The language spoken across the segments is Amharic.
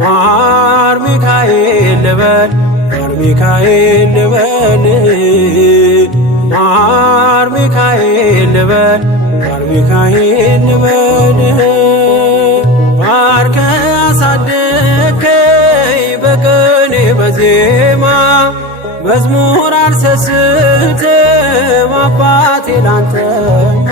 ማር ሚካኤል ልበል ማር ሚካኤል ልበል ማር ሚካኤል ልበል ማር ሚካኤል ልበል ባርከ አሳደከኝ በቅኔ በዜማ መዝሙር አልሰስትም አባቴ ላንተማ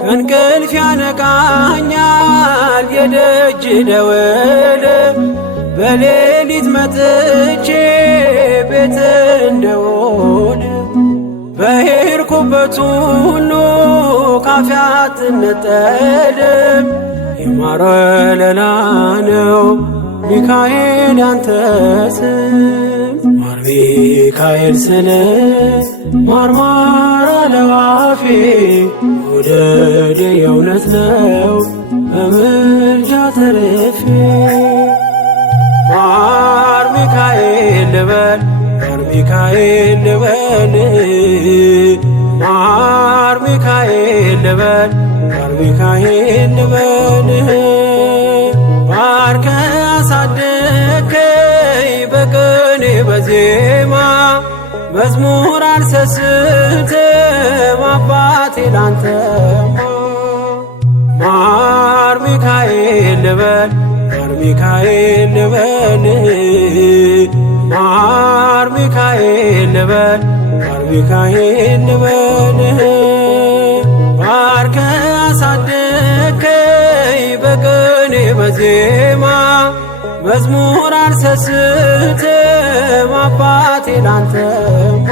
ከእንቅልፍ ያነቃኛል የደጅ ደወል በሌሊት መጥቼ ቤት እንደውል በሄድኩበት ሁሉ ካፌ አትነጠልም የማር ወለላ ነው ሚካኤል ያንተ ስም ማር ሚካኤል ስለ ማርማር አለው አፌ መውደድ የእውነት ነው በምልጃ ተርፌ ማር ሚካኤል ልበል ማር ሚካኤል ልበል ማር ሚካኤል ልበል ማር ሚካኤል ልበል ባርከ አሳደከኝ በቅኔ በዜማ መዝሙር አልሰስትም አባቴ ላንተማ ማር ሚካኤል ልበል ማር ሚካኤል ልበል ማር ሚካኤል ልበል ማር ሚካኤል ልበል ባርከ አሳደከኝ በቅኔ በዜማ መዝሙር አልሰስትም አባቴ ላንተማ